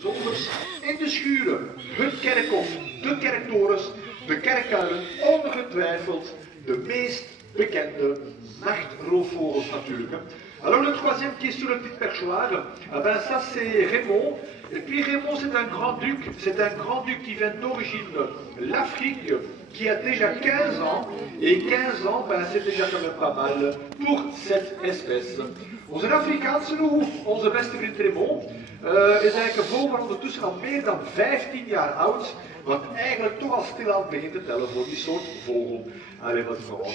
zolders, in de schuren, het kerkhof, de kerktorens, de kerkuilen, ongetwijfeld de meest bekende nachtroofvogels natuurlijk. Alors le troisième qui est sur le petit perchoir, eh ben ça c'est Raymond. Et puis Raymond c'est un grand-duc qui vient d'origine l'Afrique, qui a déjà 15 ans. Et 15 ans, ben, c'est déjà quand même pas mal pour cette espèce. Onze Afrikaanse roef, onze beste vriend Raymond, is eigenlijk een vogel ondertussen al meer dan 15 jaar oud. Wat eigenlijk toch al stilaan begint te tellen voor die soort vogel. Allez, wat gewoon.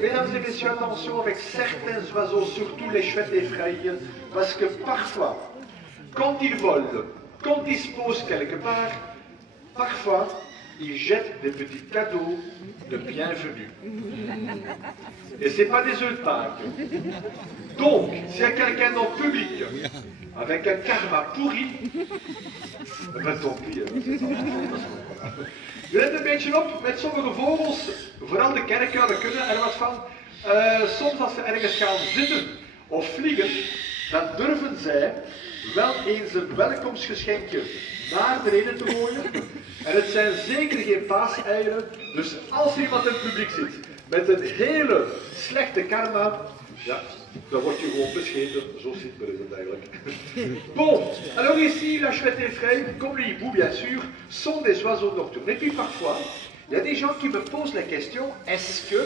Mesdames et messieurs, attention avec certains oiseaux, surtout les chouettes effrayées, parce que parfois, quand ils volent, quand ils se posent quelque part, parfois, ils jettent des petits cadeaux de bienvenue. Et ce n'est pas des œufs de Pâques. Donc, s'il y a quelqu'un dans le public avec un karma pourri, ben tant pis. Je let een beetje op met sommige vogels, vooral de kerkuilen kunnen er wat van. Soms als ze ergens gaan zitten of vliegen, dan durven zij wel eens een welkomstgeschenkje naar beneden te gooien. En het zijn zeker geen paaseieren, dus als er iemand in het publiek zit met een hele slechte karma, ja, dan word je gewoon bescheten, zo simpel is het eigenlijk. Bon, alors ici, la chouette effraie, comme le hibou bien sûr, sont des oiseaux nocturnes. Et puis parfois, il y a des gens qui me posent la question, est-ce que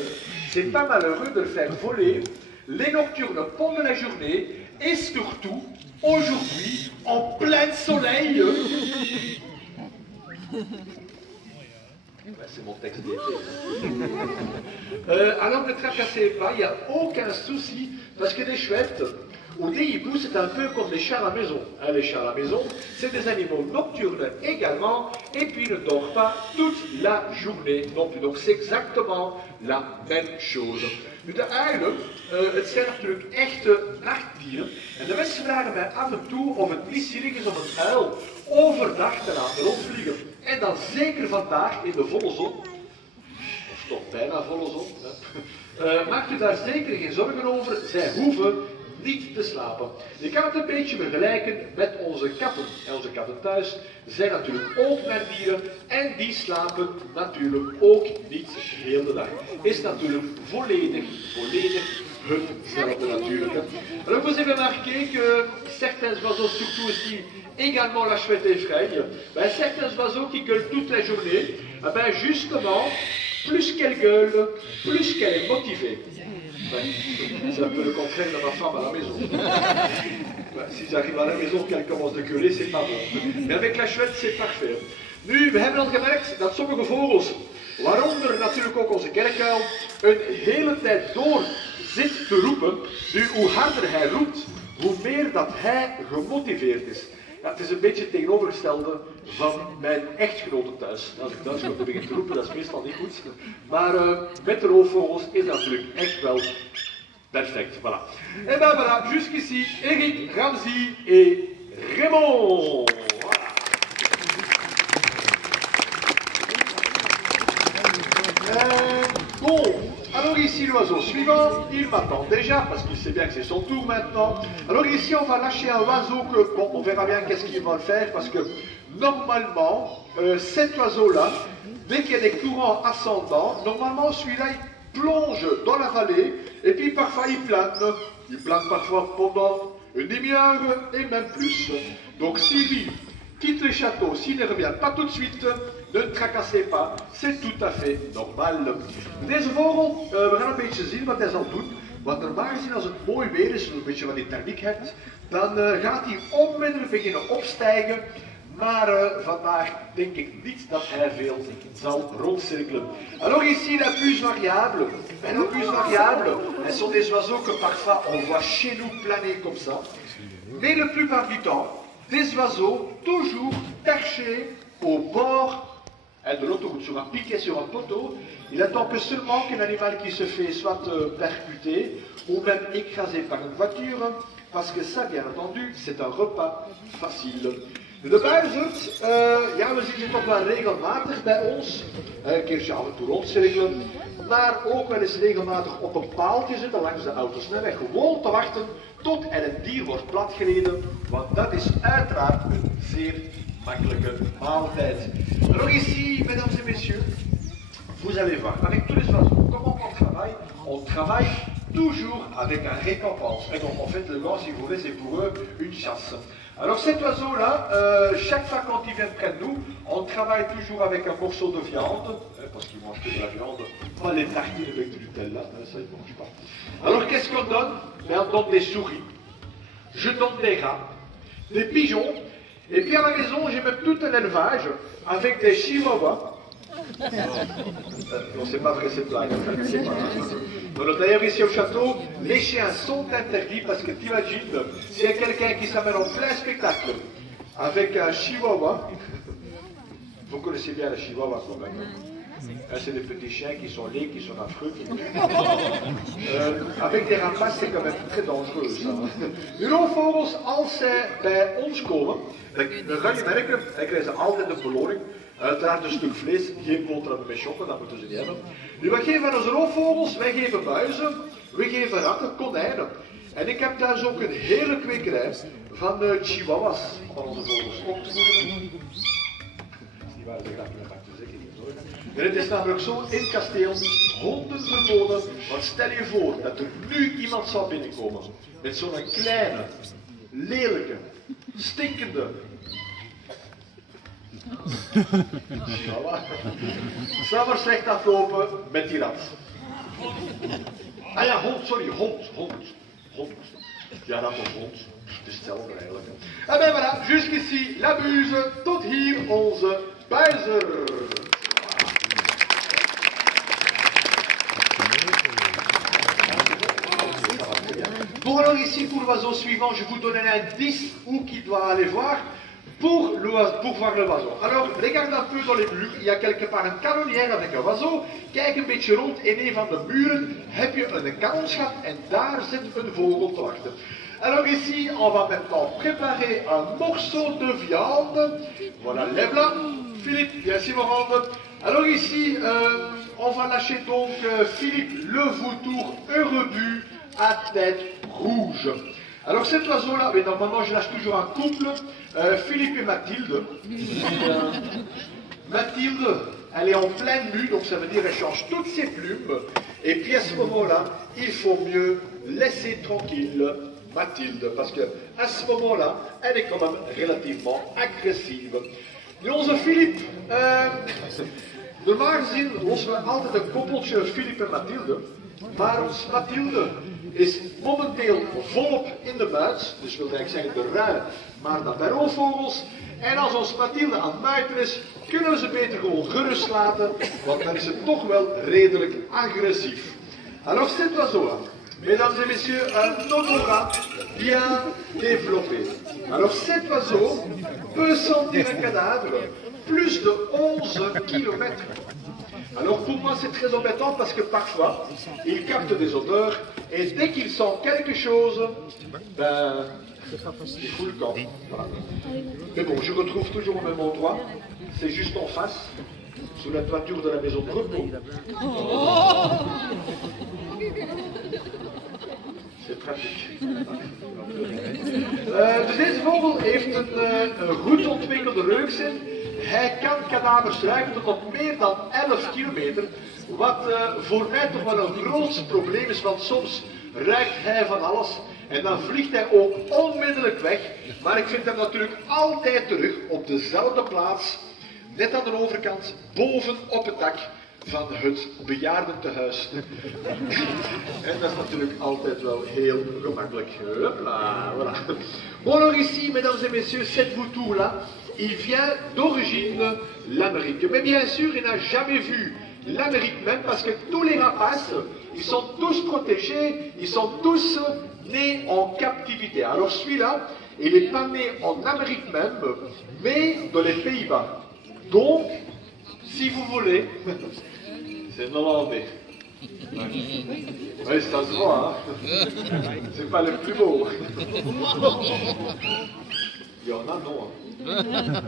c'est pas malheureux de le faire voler les nocturnes pendant la journée et surtout, aujourd'hui, en plein soleil? C'est mon texte d'été. Alors ne tracassez pas, il n'y a aucun souci, parce que des chouettes ou des hiboux, c'est un peu comme les chats à la maison. Hein, les chats à la maison, c'est des animaux nocturnes également, et puis ils ne dorment pas toute la journée non plus. Donc c'est exactement la même chose. Nu, de uilen, het zijn natuurlijk echte nachtdieren. En de mensen vragen mij af en toe of het niet zielig is om een uil overdag te laten rondvliegen. En dan zeker vandaag in de volle zon, of toch bijna volle zon. Maakt u daar zeker geen zorgen over, zij hoeven niet te slapen. Je kan het een beetje vergelijken met onze katten. En onze katten thuis zijn natuurlijk ook merdieren en die slapen natuurlijk ook niet de hele dag. Is natuurlijk volledig hetzelfde natuurlijk. Alors vous avez remarqué que certains oiseaux, surtout aussi également la chouette effraie, ben, certains oiseaux qui gueulent toute la journée, ben justement, plus qu'elle gueule, plus qu'elle est motivée. C'est un peu le contraire de ma femme à la maison. Si j'arrive à la maison qu'elle commence de gueuler, c'est pas bon. Mais avec la chouette, c'est parfait. Nu, we hebben al gemerkt dat sommige vogels, waaronder natuurlijk ook onze kerkuil, een hele tijd door zit te roepen. Nu, hoe harder hij roept, hoe meer dat hij gemotiveerd is. Ja, het is een beetje het tegenovergestelde van mijn echtgenote thuis. Als ik thuis begin te roepen, dat is meestal niet goed. Maar met de roofvogels is dat natuurlijk echt wel perfect. Voilà. En ben voilà, jusqu'ici, Eric, Ramzi et Raymond. Voilà. Bon, alors ici l'oiseau suivant, il m'attend déjà parce qu'il sait bien que c'est son tour maintenant. Alors ici on va lâcher un oiseau que, bon, on verra bien qu'est-ce qu'il va le faire parce que normalement, cet oiseau-là, dès qu'il y a des courants ascendants, normalement celui-là il plonge dans la vallée et puis parfois il plane. Il plane parfois pendant une demi-heure et même plus. Donc si lui quitte le château, s'il ne revient pas tout de suite, ne tracassez pas, c'est tout à fait normal. Deze vogel, we gaan een beetje zien wat hij zal doen. Want normaal gezien als het mooi weer is, een beetje van die thermiek hebt, dan gaat hij onmiddellijk beginnen opstijgen. Maar vandaag denk ik niet dat hij veel zal rondcirkelen. Alors ici la puce variable. Et la puce variable, elles sont des oiseaux que parfois on voit chez nous planer comme ça. Mais la plupart du temps, des oiseaux toujours perchés au bord de l'autoroute, sur un piquet, sur un poteau. Il attend que seulement qu'un animal qui se fait soit percuté ou même écrasé par une voiture, parce que ça, bien entendu, c'est un repas facile. De buizerd, ja, we zien ze toch wel regelmatig bij ons. Een keertje af en toe rondcirkelen. Maar ook wel eens regelmatig op een paaltje zitten langs de autosnelweg. Gewoon te wachten tot er een dier wordt platgereden. Want dat is uiteraard een zeer makkelijke maaltijd. Alors ici, mesdames et messieurs, vous allez voir, avec tous les oiseaux, comment on travaille toujours avec un récompense. Et donc en fait, le gant, si vous voulez, c'est pour eux une chasse. Alors cet oiseau-là, chaque fois quand il vient près de nous, on travaille toujours avec un morceau de viande, parce qu'il mange que de la viande, pas les tartines avec du Nutella, ça il ne mange pas. Alors qu'est-ce qu'on donne? Ben, on donne des souris, je donne des rats, des pigeons, et puis à la maison j'ai même tout un élevage avec des chihuahuas. Non, c'est pas vrai cette blague. D'ailleurs, ici au château, les chiens sont interdits parce que t'imagines, s'il y a quelqu'un qui s'amène en plein spectacle avec un chihuahua, vous connaissez bien les chihuahuas quand même. C'est des petits chiens qui sont laids, qui sont affreux. Avec des rapaces, c'est quand même très dangereux. De roofvogels, als zij bij ons komen, dan ga je merken, dan krijgen ze altijd een beloning. Uiteraard een stuk vlees, geen boterham met choppen, dat moeten ze niet hebben. Nu, wat geven we aan onze roofvogels? Wij geven muizen, we geven ratten, konijnen. En ik heb thuis ook een hele kwekerij van chihuahuas van onze vogels op te nemen. Dat is niet waar, dat ga ik te zeggen. En het is namelijk zo, in het kasteel, honden verboden, want stel je voor dat er nu iemand zou binnenkomen met zo'n kleine, lelijke, stinkende chihuahua. Het zou maar slecht aflopen met die rat. Ah ja, hond, sorry, hond. Ja, dat was hond. Het is hetzelfde eigenlijk. En ben voilà, jusqu'ici la buse, tot hier onze buizer. Bon alors ici pour l'oiseau suivant, je vous donne un indice où qui doit aller voir pour voir le oiseau. Alors regarde un peu dans les murs, il y a quelque part een kanonnière avec un oiseau. Kijk een beetje rond, in een van de muren heb je een kanonschap en daar zit een vogel te wachten. Alors ici, on va maintenant préparer un morceau de viande. Voilà, lève-la. Philippe, viens ici me rendre. Alors ici, on va lâcher donc Philippe le vautour heureux à tête rouge. Alors cet oiseau-là, mais normalement je lâche toujours un couple, Philippe et Mathilde. Mathilde, elle est en pleine mue, donc ça veut dire elle change toutes ses plumes. Et puis à ce moment-là, il faut mieux laisser tranquille Mathilde, parce que à ce moment-là, elle est quand même relativement agressive. Nu onze Philippe, normaal gezien lossen we altijd een koppeltje Philippe en Mathilde, maar ons Mathilde is momenteel volop in de muit, dus wil eigenlijk zeggen de rui, maar dan bij roofvogels. En als ons Mathilde aan het muiten is, kunnen we ze beter gewoon gerust laten, want dan is het toch wel redelijk agressief. Alors cet oiseau-là, mesdames et messieurs, un odorat bien développé. Alors cet oiseau peut sentir un cadavre plus de 11 km. Alors pour moi c'est très embêtant parce que parfois il capte des odeurs et dès qu'il sent quelque chose, ben il fout le camp. Voilà. Mais bon, je retrouve toujours au même endroit, c'est juste en face, sous la toiture de la maison de repos. C'est pratique. Dus deze vogel heeft een goed ontwikkelde reukzin. Hij kan kadavers ruiken tot op meer dan 11 kilometer. Wat voor mij toch wel een groot probleem is, want soms ruikt hij van alles. En dan vliegt hij ook onmiddellijk weg. Maar ik vind hem natuurlijk altijd terug op dezelfde plaats. Net aan de overkant, boven op het dak van het bejaardentehuis. En dat is natuurlijk altijd wel heel gemakkelijk. Hopla, voilà. Bon alors ici, mesdames et messieurs, cette vautour-là, il vient d'origine l'Amérique. Mais bien sûr, il n'a jamais vu l'Amérique même parce que tous les rapaces, ils sont tous protégés, ils sont tous nés en captivité. Alors celui-là, il n'est pas né en Amérique même, mais dans les Pays-Bas. Donc, si vous voulez, c'est hollandais. Oui, ça se voit, hein. C'est pas le plus beau. Il y en a, non. Hein.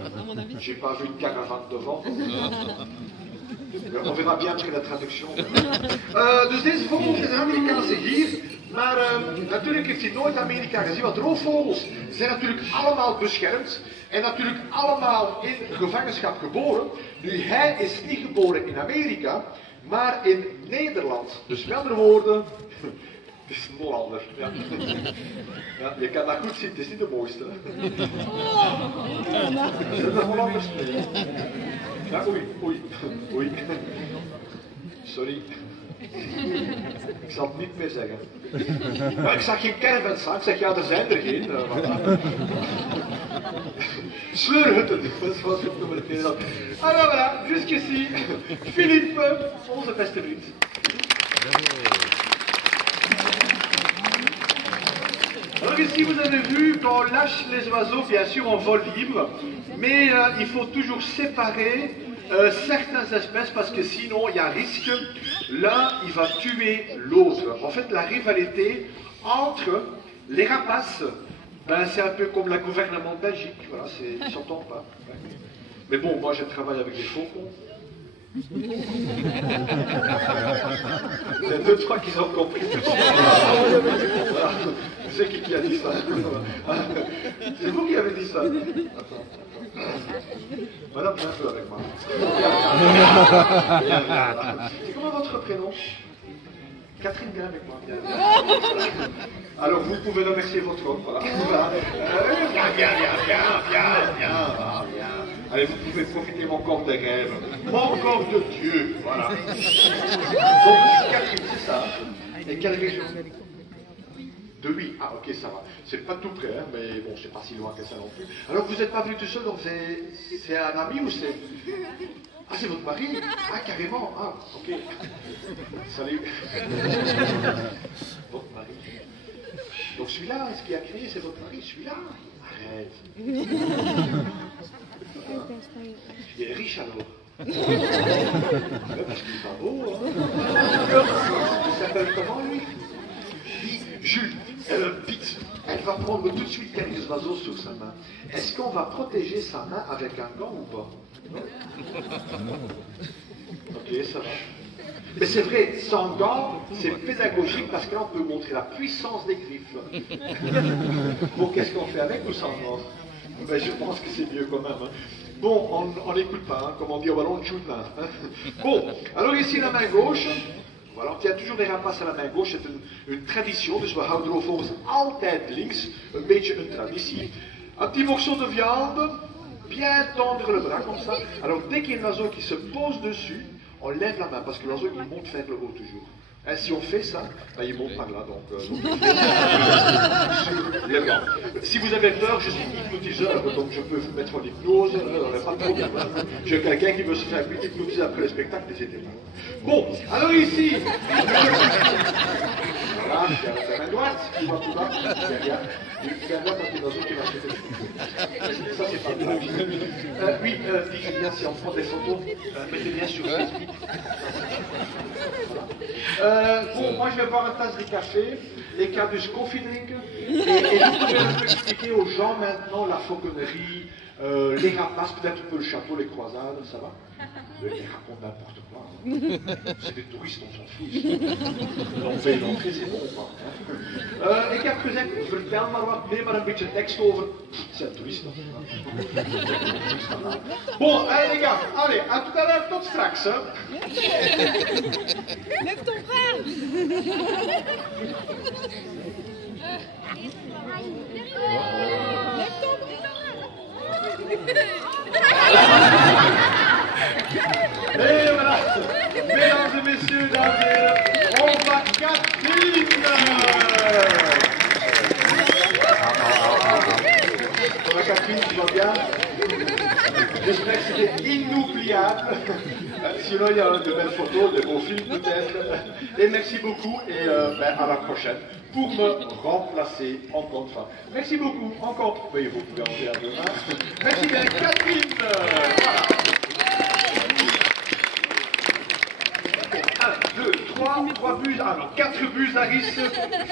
J'ai pas vu une caravane devant. On verra bien après la traduction. Dus deze vogel is een Amerikaanse gier. Maar natuurlijk heeft hij nooit Amerika gezien. Want roofvogels zijn natuurlijk allemaal beschermd. En natuurlijk allemaal in gevangenschap geboren. Nu, hij is niet geboren in Amerika, maar in Nederland. Dus met andere woorden, het is een Hollander. Ja. Ja, je kan dat goed zien, het is niet de mooiste. Zijn er Hollanders? Nee. Ja, oei. Sorry. Ik zal het niet meer zeggen. Maar ik zag geen caravans staan. Ik zeg, ja, er zijn er geen. Sleurhutten, zoals we het noemen in Nederland. Alors voilà, jusqu'ici, Philippe, onze beste vriend. Alors ici, vous avez vu qu'on lâche les oiseaux, bien sûr, en vol libre, mais il faut toujours séparer certaines espèces parce que sinon, il y a un risque. L'un, il va tuer l'autre. En fait, la rivalité entre les rapaces, ben, c'est un peu comme la gouvernement belgique, voilà, ils ne s'entendent pas. Mais bon, moi, je travaille avec des faucons. Il y a 2-3 qui ont compris. Voilà. C'est qui a dit ça? C'est vous qui avez dit ça? Attends. Madame, viens un peu avec moi. C'est comment votre prénom? Catherine, viens avec moi. Viens. Alors vous pouvez remercier votre homme. Voilà. Viens. Allez, vous pouvez profiter encore des rêves. Mon corps de Dieu. Voilà. Donc, Catherine, c'est ça. Et quelle région? De lui. Ah, ok, ça va. C'est pas tout près, hein, mais bon, c'est pas si loin que ça non plus. Alors, vous n'êtes pas venu tout seul, donc c'est un ami ou c'est... Ah, c'est votre mari? Ah, carrément. Ah, ok. Salut. Votre mari. Donc, celui-là, ce qui a crié, c'est votre mari, celui-là. Arrête. Il est riche alors. Parce qu'il est pas beau, hein. Il s'appelle comment, lui? Jules, Pete, elle va prendre tout de suite quelques oiseaux sur sa main. Est-ce qu'on va protéger sa main avec un gant ou pas? Ok, ça va. Mais c'est vrai, sans gants, c'est pédagogique parce que là on peut montrer la puissance des griffes. Bon, qu'est-ce qu'on fait avec ou sans gants? Ben, je pense que c'est mieux quand même. Hein. Bon, on n'écoute pas, hein, comme on dit au ballon de shoot là. Hein. Bon, alors ici la main gauche. Voilà, il y a toujours des rapaces à la main gauche, c'est une tradition, dus we houden roofvogels altijd links, een beetje een traditie. Un petit morceau de viande, bien tendre le bras comme ça. Alors dès qu'il y a un oiseau qui se pose dessus, on lève la main parce que l'oiseau il monte vers le haut toujours. Et si on fait ça, ben, il monte par là, donc les gants. Si vous avez peur, je suis hypnotiseur, donc je peux vous mettre en hypnose, on n'a pas de problème. J'ai quelqu'un qui veut se faire hypnotiser après le spectacle, n'hésitez pas. Bon, alors ici, voilà, je suis à la main droite, tu vois tout bas, derrière. Il y a un parce qu'il y a un oiseau qui va se faire. Ça, c'est pas grave. Oui, dites bien si on prend des photos, mettez bien sur Facebook. Bon, moi je vais boire un tasse de café, les cas du coffee drink, et vous pouvez un peu expliquer aux gens maintenant la fauconnerie, les rapaces, peut-être un peu le chapeau, les croisades, ça va? Ils racontent n'importe quoi. Hein. C'est des touristes, on s'en fout. On fait l'entrée, c'est bon quoi. Ik heb gezegd, vertel maar wat, neem maar een beetje tekst over. Het zijn toeristen. Bon, allez les gars, allez, à tout à l'heure, tot straks. Hein. Lève ton frère. Lève ton Et voilà, mesdames et messieurs, dames et heren, on va Catherine. Ça va Catherine, tu vas bien? J'espère que c'était inoubliable. Sinon, il y a de belles photos, de beaux films peut-être. Et merci beaucoup et à la prochaine pour me remplacer encore une fois. Merci beaucoup, encore. Oui, vous pouvez enlever à demain. Merci bien, Catherine. Voilà. 1, 2, 3 buts, ah non, 4 buts à risque,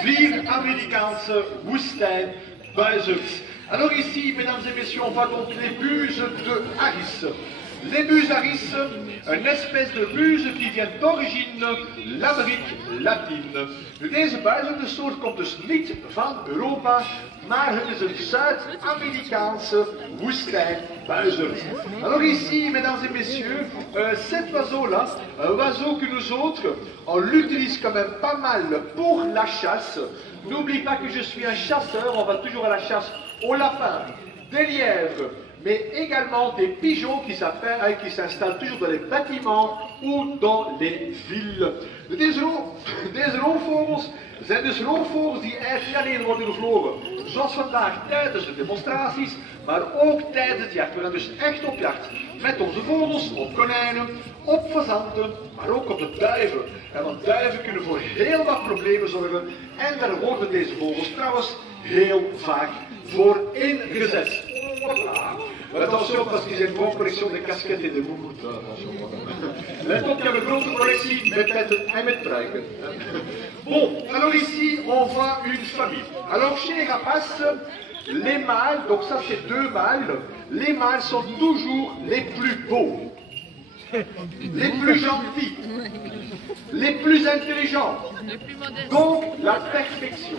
4 Amerikaanse woestijnbuizers. Alors ici, mesdames et messieurs, on voit donc les buses de Harris. Les buses Harris, een espèce de buse die vient d'origine l'Amérique latine. Nu, deze buizensoort komt dus niet van Europa, maar het is een Zuid-Amerikaanse woestijnbuizerd. Alors ici, mesdames et messieurs, cet oiseau-là, un oiseau que nous autres, on l'utilise quand même pas mal pour la chasse. N'oublie pas que je suis un chasseur, on va toujours à la chasse aux lapins, des lièvres, mais également des pigeons qui s'installent toujours dans les bâtiments ou dans les villes. Deze roofvogels zijn dus roofvogels die eigenlijk niet alleen worden gevlogen, zoals vandaag tijdens de demonstraties, maar ook tijdens het jacht. We gaan dus echt op jacht met onze vogels, op konijnen, op fazanten, maar ook op de duiven. En want duiven kunnen voor heel wat problemen zorgen en daar worden deze vogels trouwens heel vaak voor ingezet. Attention parce qu'ils ont une grande collection de casquettes et de moumoutes. Let op, il y a une grande collection met petten en met pruiken. Bon, alors ici on voit une famille. Alors chez les rapaces, les mâles, donc ça c'est deux mâles, les mâles sont toujours les plus beaux, les plus gentils, les plus intelligents, donc la perfection.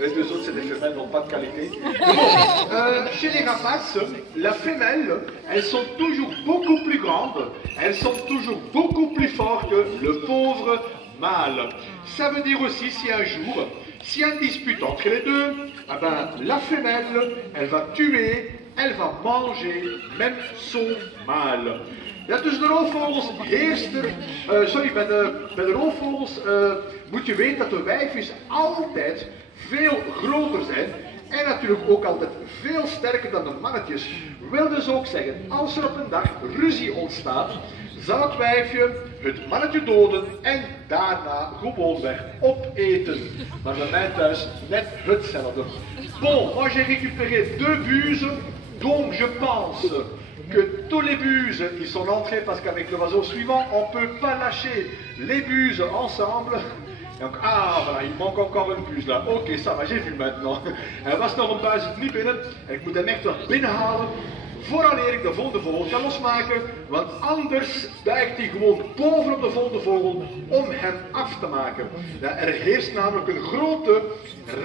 Les deux autres, c'est des femelles, n'ont pas de qualité. Mais bon, chez les rapaces, la femelle, elles sont toujours beaucoup plus grandes, elles sont toujours beaucoup plus fortes que le pauvre mâle. Ça veut dire aussi si un jour, s'il y a une dispute entre les deux, eh ben, la femelle, elle va tuer, elle va manger même son mâle. Ja, tussen de roofvogels heerst er, bij de roofvogels moet je weten dat de wijfjes altijd veel groter zijn en natuurlijk ook altijd veel sterker dan de mannetjes. Wil dus ook zeggen, als er op een dag ruzie ontstaat, zal het wijfje het mannetje doden en daarna gewoonweg opeten. Maar bij mij thuis net hetzelfde. Bon, moi j'ai récupéré deux buses, donc je pense que tous les buses, ils sont entrés parce qu'avec l'oiseau suivant, on ne peut pas lâcher les buses ensemble. Donc, ah, voilà, il manque encore une buse là. Ok, ça va, j'ai vu maintenant. Er was nog een buis niet binnen en ik moet hem echt wel binnenhalen vooraleer ik de volgende vogel kan losmaken, want anders duikt hij gewoon bovenop de volgende vogel om hem af te maken. Ja, er heerst namelijk een grote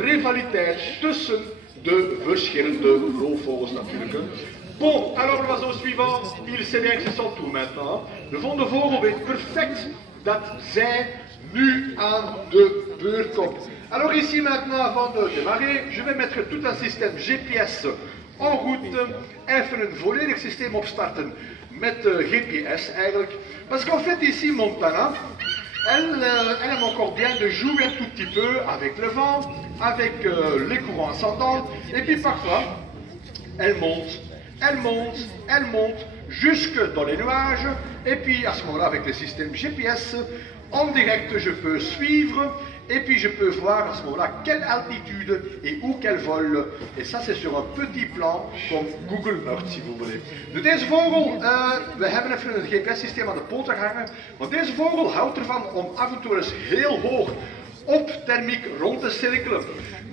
rivaliteit tussen de verschillende roofvogels natuurlijk. Bon, alors l'oiseau suivant, il sait bien que c'est son tour maintenant. De volgende vogel weet perfect dat zij nu aan de beurt komt. Alors ici maintenant, avant de démarrer, je vais mettre tout un système GPS en route. Even een volledig systeem opstarten met GPS eigenlijk. Parce qu'en fait ici, Montana, elle aime encore bien de jouer un tout petit peu avec le vent, avec les courants ascendants, et puis parfois, elle monte. Elle monte, elle monte jusque dans les nuages, et puis à ce moment-là, avec le système GPS, en direct, je peux suivre, et puis je peux voir à ce moment-là quelle altitude et où qu'elle vole. Et ça, c'est sur un petit plan, comme Google Earth, si vous voulez. Nu, deze vogel, we hebben even een GPS-systeem aan de poten hangen, want deze vogel houdt ervan om af en toe eens heel hoog op thermiek rond te cirkelen.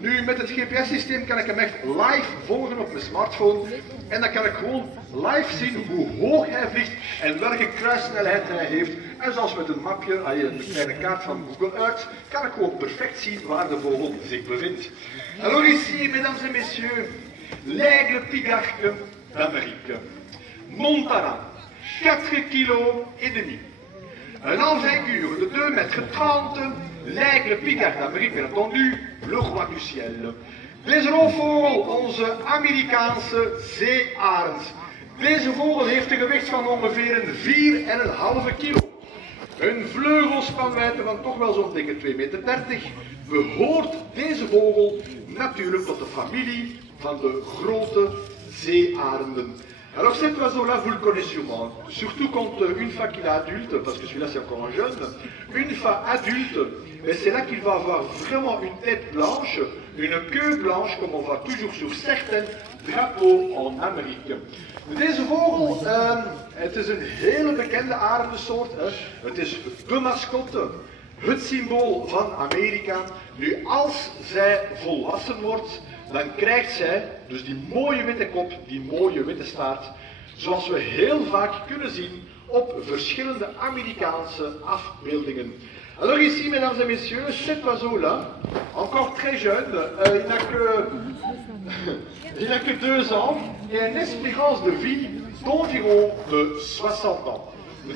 Nu, met het GPS-systeem kan ik hem echt live volgen op mijn smartphone. En dan kan ik gewoon live zien hoe hoog hij vliegt en welke kruissnelheid hij heeft. En zoals met een mapje, een kleine kaart van Google Earth, kan ik gewoon perfect zien waar de vogel zich bevindt. Alors ici, mesdames et messieurs, l'aigle pigarque d'Amérique. Montana, 4,5 kg. Un envergure de 2,30 m, l'aigle pigarque d'Amérique, bien entendu, le roi du ciel. Deze roofvogel, onze Amerikaanse zeearend. Deze vogel heeft een gewicht van ongeveer 4,5 kilo. Een vleugelspanwijdte van toch wel zo'n dikke 2,30 meter. Behoort deze vogel natuurlijk tot de familie van de grote zeearenden. Alors cet oiseau-là, vous le connaissez sûrement, surtout quand une fois qu'il est adulte, parce que celui-là c'est encore un jeune, une fois adulte, c'est là qu'il va avoir vraiment une tête blanche, une queue blanche, comme on voit toujours sur certains drapeaux en Amérique. Deze vogel, het is een hele bekende arendensoort, het is de mascotte, het symbool van Amerika. Nu, als zij volwassen wordt, dan krijgt zij dus die mooie witte kop, die mooie witte staart, zoals we heel vaak kunnen zien op verschillende Amerikaanse afbeeldingen. Alors ici, mesdames et messieurs, cet oiseau-là, encore très jeune, il n'a que 2 ans et une espérance de vie d'environ de 60 ans.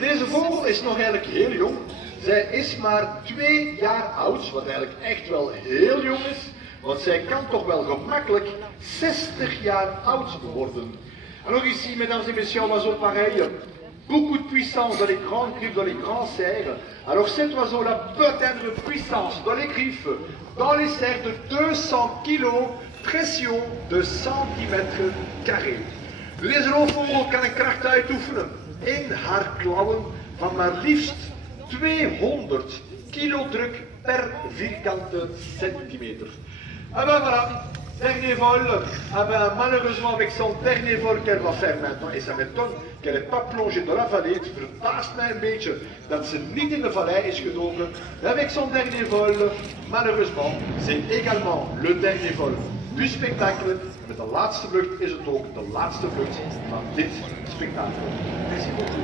Deze vogel is nog eigenlijk heel jong. Zij is maar 2 jaar oud, wat eigenlijk echt wel heel jong is, want zij kan toch wel gemakkelijk 60 jaar oud worden. Alors ici, mesdames et messieurs, un oiseau pareil, beaucoup de puissance dans les grandes griffes, dans les grands cerfs. Alors cet oiseau-là peut atteindre une puissance dans les griffes, dans les cerfs de 200 kg, pression de centimeter carré. Deze roofvogel kan een kracht uitoefenen in haar klauwen van maar liefst 200 kilo druk per vierkante centimeter. Ah ben voilà, dernier vol. Ah ben malheureusement avec son dernier vol qu'elle va faire maintenant, et ça m'étonne qu'elle n'ait pas plongé dans la vallée, het verbaast mij een beetje dat ze niet in de vallei is gedoken. Mais avec son dernier vol, malheureusement, c'est également le dernier vol du spectacle. Met de laatste vlucht is het ook de laatste vlucht van dit spektakel. Merci beaucoup.